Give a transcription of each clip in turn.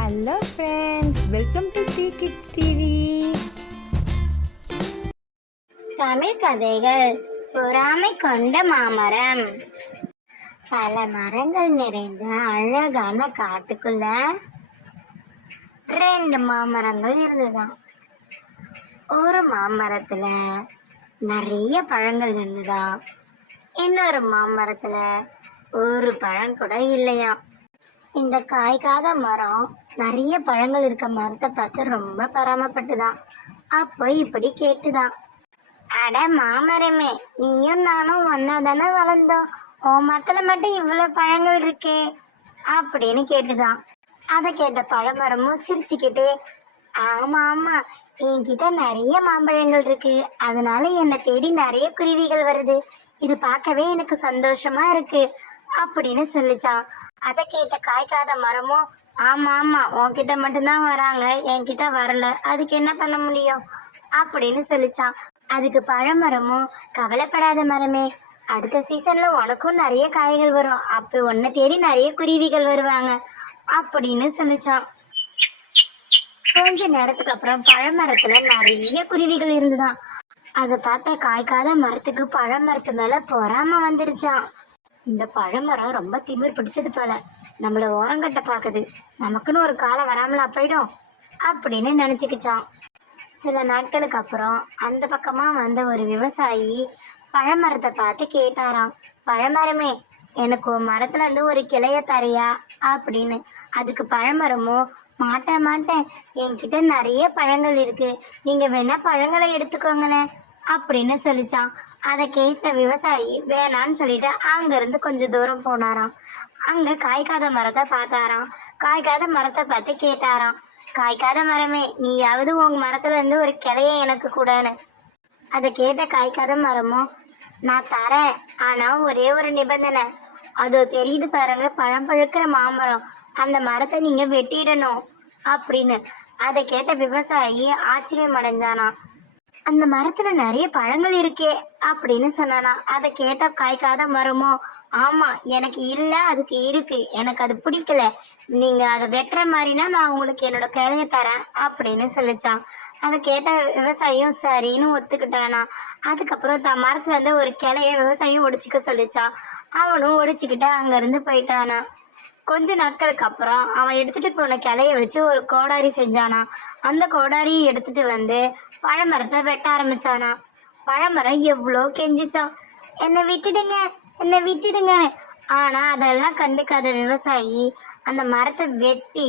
Hello friends, welcome to Sri kids TV. Tamil கதைகள். பொறாமை கொண்ட மாமரம். பல மரங்கள் நிறைந்த அழகான காட்டுக்குள்ள 2 மாமரங்கள் இருந்துதான். ஒரு மாமரத்துல நிறைய பழங்கள் இருந்ததா, இன்னொரு மாமரத்துல ஒரு பழம் கூட இல்லையா. இந்த காய்க்காத மரம் நிறைய பழங்கள் இருக்க மரத்தை பார்த்து ரொம்ப பராமப்பட்டுதான். அப்போ இப்படி கேட்டுதான், அட மாமரமே, நீயும் நானும் ஒன்னா தானே வளர்ந்தோம், உன் மரத்துல மட்டும் இவ்வளவு பழங்கள் இருக்கே அப்படின்னு கேட்டுதான். அதை கேட்ட பழமரமும் சிரிச்சுக்கிட்டு, ஆமா ஆமா, என்கிட்ட நிறைய மாம்பழங்கள் இருக்கு, அதனால என்னை தேடி நிறைய குருவிகள் வருது, இது பார்க்கவே எனக்கு சந்தோஷமா இருக்கு அப்படின்னு சொல்லிச்சான். அதை கேட்ட காய்க்காத மரமும், ஆமா ஆமா, உன்கிட்ட மட்டும்தான் வராங்க, என்கிட்ட வரல, அதுக்கு என்ன பண்ண முடியும் அப்படின்னு சொல்லிச்சான். அதுக்கு பழமரமும், கவலைப்படாத மரமே, அடுத்த சீசன்ல உனக்கும் நிறைய காய்கள் வரும், அப்ப உன்னை தேடி நிறைய குருவிகள் வருவாங்க அப்படின்னு சொல்லிச்சான். கொஞ்ச நேரத்துக்கு அப்புறம் பழமரத்துல நிறைய குருவிகள் இருந்துதான். அதை பார்த்த காய்க்காத மரத்துக்கு பழமரத்து மேல பொறாம வந்துருச்சான். இந்த பழமரம் ரொம்ப திமிர் பிடிச்சது போல, நம்மள ஓரங்கட்ட பாக்குது, நமக்குன்னு ஒரு காலம் வராமலா போயிடும் அப்படின்னு நினைச்சுக்கிச்சான். சில நாட்களுக்கு அப்புறம் அந்த பக்கமா வந்த ஒரு விவசாயி பழமரத்தை பார்த்து கேட்டாராம், பழமரமே, எனக்கு ஒரு மரத்துல இருந்து ஒரு கிளைய தரையா அப்படின்னு. அதுக்கு பழமரமும், மாட்டேன் மாட்டேன், என்கிட்ட நிறைய பழங்கள் இருக்கு, நீங்க வேணா பழங்களை எடுத்துக்கோங்கண்ணே அப்படின்னு சொல்லிச்சான். அதை கேட்ட விவசாயி வேணான்னு சொல்லிட்டு அங்கிருந்து கொஞ்சம் தூரம் போனாராம். அங்க காய்க்காத மரத்தை பார்த்தாராம். காய்க்காத மரத்தை பார்த்து கேட்டாராம், காய்க்காத மரமே, நீயாவது உங்க மரத்துல இருந்து ஒரு கிளைய எனக்கு கூடன்னு. அதை கேட்ட காய்க்காத மரமும், நான் தரேன், ஆனா ஒரே ஒரு நிபந்தனை, அதோ தெரியுது பாருங்க பழம் பழுக்கிற மாமரம், அந்த மரத்தை நீங்க வெட்டிடணும் அப்படின்னு. அதை கேட்ட விவசாயி ஆச்சரியம் அடைஞ்சானா. அந்த மரத்துல நிறைய பழங்கள் இருக்கே அப்படின்னு சொன்னானா. அதை கேட்ட காய்க்காத மரமோ, ஆமா, எனக்கு இல்ல, அதுக்கு இருக்கு, எனக்கு அது பிடிக்கல, நீங்க அதை வெட்டுற மாதிரினா நான் உங்களுக்கு என்னோட கிளைய தரேன் அப்படின்னு சொல்லிச்சான். அதை கேட்ட விவசாயியும் சரின்னு ஒத்துக்கிட்டானா. அதுக்கப்புறம் தன் மரத்துல இருந்து ஒரு கிளைய விவசாயியும் ஒடிச்சுக்க சொல்லிச்சான். அவனும் ஒடிச்சுக்கிட்டு அங்க இருந்து போயிட்டானா. கொஞ்ச நாட்களுக்கு அப்புறம் அவன் எடுத்துட்டு போன கிளைய வச்சு ஒரு கோடாரி செஞ்சானா. அந்த கோடாரியை எடுத்துட்டு வந்து பழமரத்தை வெட்ட ஆரம்பிச்சானா. பழமரம் எவ்வளோ கெஞ்சிச்சான், என்னை விட்டுடுங்க, என்னை விட்டுடுங்க. ஆனா அதெல்லாம் கண்டுக்காத விவசாயி அந்த மரத்தை வெட்டி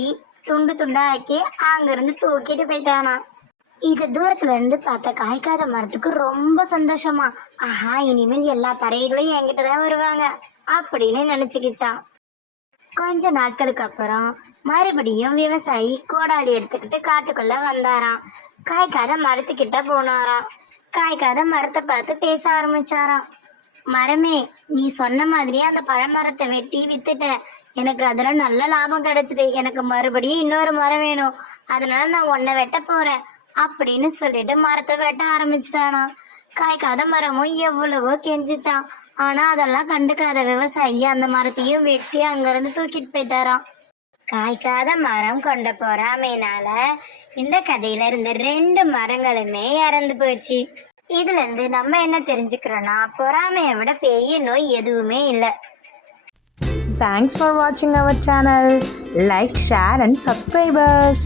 துண்டு துண்டாக்கி அங்கிருந்து தூக்கிட்டு போயிட்டானா. இது தூரத்துல இருந்து பார்த்த காய்க்காத மரத்துக்கு ரொம்ப சந்தோஷமா, ஆஹா, இனிமேல் எல்லா பறவைகளும் என்கிட்டதான் வருவாங்க அப்படின்னு நினைச்சுக்கிச்சான். கொஞ்ச நாட்களுக்கு அப்புறம் மறுபடியும் விவசாயி கோடாலி எடுத்துக்கிட்டு காட்டுக்குள்ள வந்தாராம். காய்க்காத மரத்துக்கிட்ட போனாராம். காய்க்காத மரத்தை பார்த்து பேச ஆரம்பிச்சாராம், மரமே, நீ சொன்ன மாதிரியே அந்த பழமரத்தை வெட்டி வித்துட்டேன், எனக்கு அதுல நல்ல லாபம் கிடைச்சது, எனக்கு மறுபடியும் இன்னொரு மரம் வேணும், அதனால நான் உன்னை வெட்ட போறேன் அப்படின்னு சொல்லிட்டு மரத்தை வெட்ட ஆரம்பிச்சிட்டானா. காய்க்காத மரமும் எவ்வளவோ கெஞ்சிச்சான். ஆனா அதெல்லாம் கண்டுக்காத விவசாயி அந்த மரத்தையும் வெட்டி அங்கிருந்து தூக்கிட்டு போயிட்டாராம். காய்க்காத மரம் கொண்ட பொறாமையினால இந்த கதையில இருந்து 2 மரங்களுமே இறந்து போயிடுச்சு. இதுல இருந்து நம்ம என்ன தெரிஞ்சுக்கிறோம்னா, பொறாமையை விட பெரிய நோய் எதுவுமே இல்லை. Thanks for watching our channel. Like, share and subscribe us.